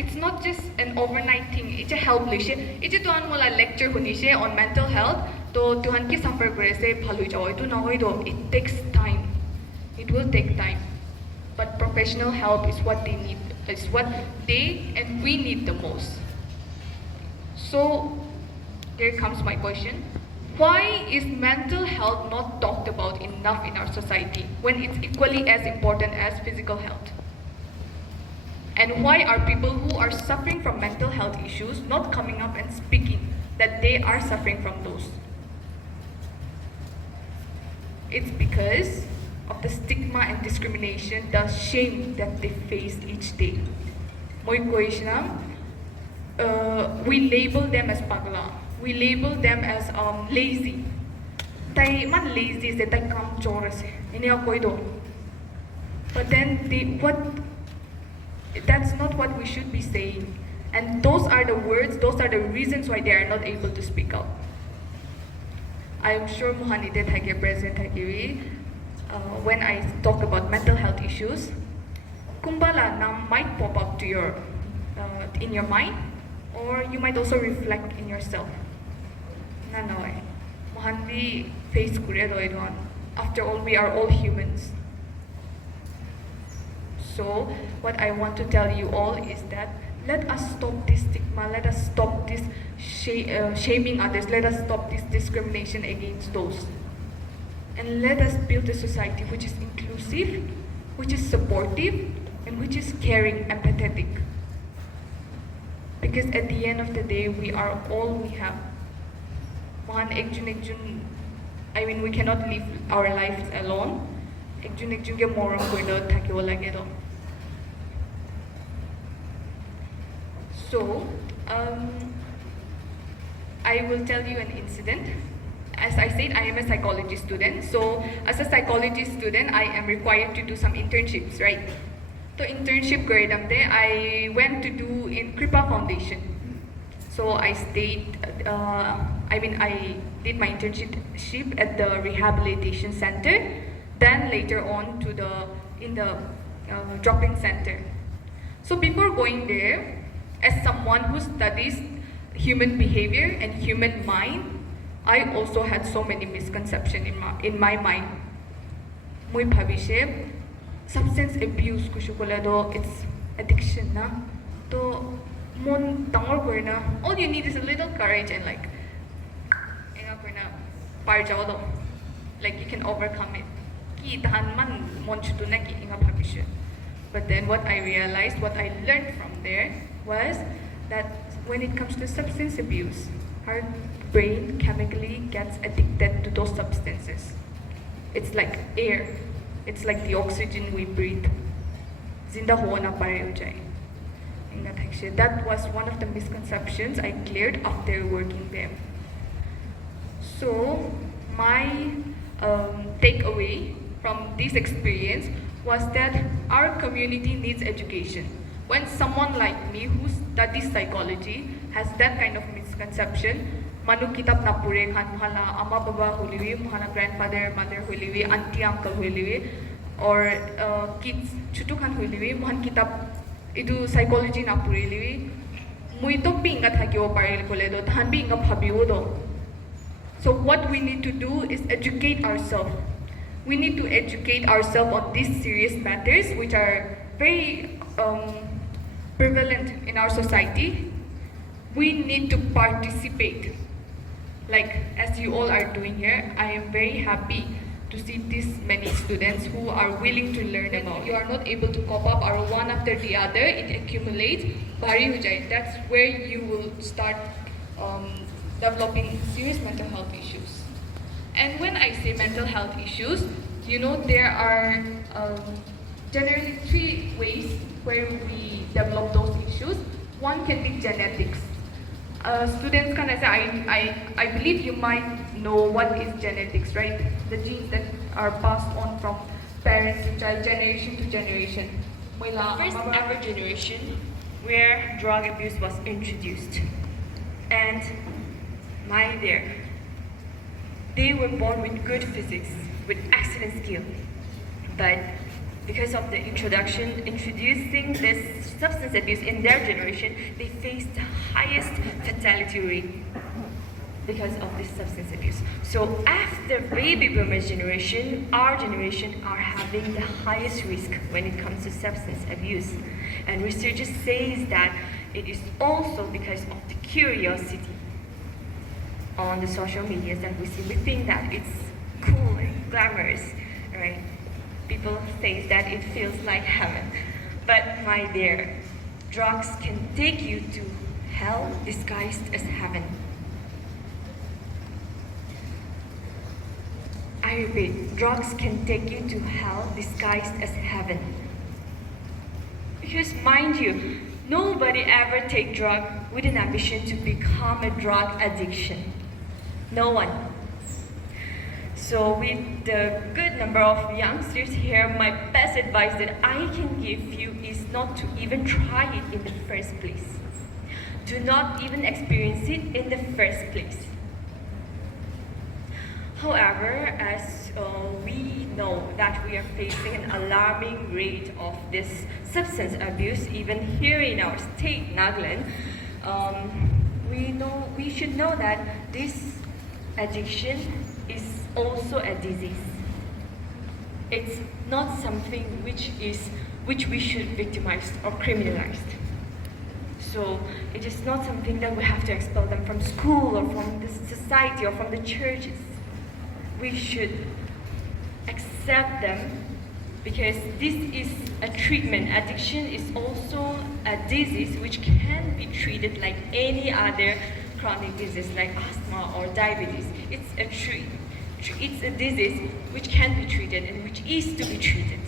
it's not just an overnight thing. It's a help lishe. It's a tuan mula lecture hunishe on mental health. To tuan ki suffer kore se bhalu jao. Itu na hoi do. It takes time. It will take time. But professional help is what they need. It's what they and we need the most. So here comes my question. Why is mental health not talked about enough in our society when it's equally as important as physical health? And why are people who are suffering from mental health issues not coming up and speaking that they are suffering from those? It's because of the stigma and discrimination, the shame that they face each day. We label them as pagla. We label them as lazy. Tai man lazy is that tai kam chores. But then that's not what we should be saying. And those are the words, those are the reasons why they are not able to speak out. I am sure Mohanite Thake present when I talk about mental health issues, Kumbala now might pop up to your in your mind, or you might also reflect in yourself. Nanoi, Mohanvi face kuredoidon. After all, we are all humans. So, what I want to tell you all is that let us stop this stigma, let us stop this shaming others, let us stop this discrimination against those. And let us build a society which is inclusive, which is supportive, and which is caring, empathetic. Because at the end of the day, we are all we have. I mean, we cannot live our lives alone. So, I will tell you an incident. As I said, I am a psychology student. So, as a psychology student, I am required to do some internships, right? So, internship grade I went to do in Kripa Foundation. So, I stayed, I did my internship at the rehabilitation center. Then later on in the drop-in center. So before going there, as someone who studies human behavior and human mind, I also had so many misconceptions in my mind. Muy bhabishe, substance abuse it's addiction na. To mon tangor ko na. All you need is a little courage and like you can overcome it. But then what I realized, what I learned from there was that when it comes to substance abuse, our brain chemically gets addicted to those substances. It's like air. It's like the oxygen we breathe. That was one of the misconceptions I cleared after working there. So my takeaway from this experience was that our community needs education. When someone like me who studies psychology has that kind of misconception, manu kitab na pure khan muhala ama baba huliwi, muhala grandfather, mother huliwi, auntie uncle huliwi, or kids chutu khan huliwi, muhan kitab idu psychology na pure liwi, mui to pinga thakyo paril koledo, than pinga bhabiwo do. So what we need to do is educate ourselves. We need to educate ourselves on these serious matters which are very prevalent in our society. We need to participate. Like as you all are doing here, I am very happy to see this many students who are willing to learn about. You are not able to cope up or one after the other, it accumulates. That's where you will start developing serious mental health issues. And when I say mental health issues, there are generally 3 ways where we develop those issues. One can be genetics. Students can say, I believe you might know what is genetics, right? The genes that are passed on from parents to child, generation to generation. First ever generation where drug abuse was introduced. And they were born with good physics, with excellent skill. But because of the introducing this substance abuse in their generation, they face the highest fatality rate because of this substance abuse. So after baby boomers generation, our generation are having the highest risk when it comes to substance abuse. And researchers say that it is also because of the curiosity on the social media that we see. We think that it's cool and glamorous, right? People say that it feels like heaven. But my dear, drugs can take you to hell disguised as heaven. I repeat, drugs can take you to hell disguised as heaven. Because mind you, nobody ever take drug with an ambition to become a drug addiction. No one. So with the good number of youngsters here, my best advice that I can give you is not to even try it in the first place. Do not even experience it in the first place. However, as we know that we are facing an alarming rate of this substance abuse, even here in our state, Nagaland, we should know that this addiction is also a disease. It's not something which we should victimize or criminalize. So it is not something that we have to expel them from school or from the society or from the churches. We should accept them because this is a treatment. Addiction is also a disease which can be treated like any other chronic disease like asthma or diabetes. It's a disease which can be treated and which is to be treated.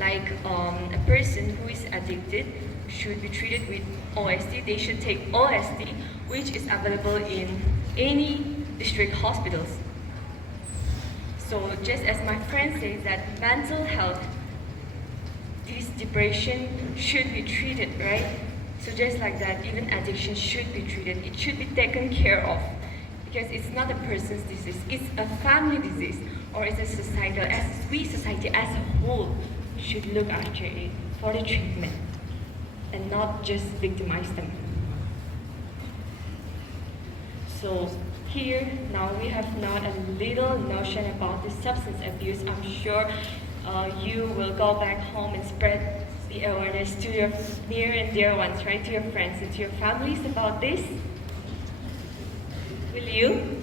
Like a person who is addicted should be treated with OST. They should take OST, which is available in any district hospitals. So just as my friend says that mental health, this depression should be treated, right? So just like that, even addiction should be treated. It should be taken care of because it's not a person's disease. It's a family disease or it's a societal, society as a whole should look after it for the treatment and not just victimize them. So here now we have now a little notion about the substance abuse. I'm sure you will go back home and spread the awareness to your near and dear ones, right? To your friends and to your families about this. Will you?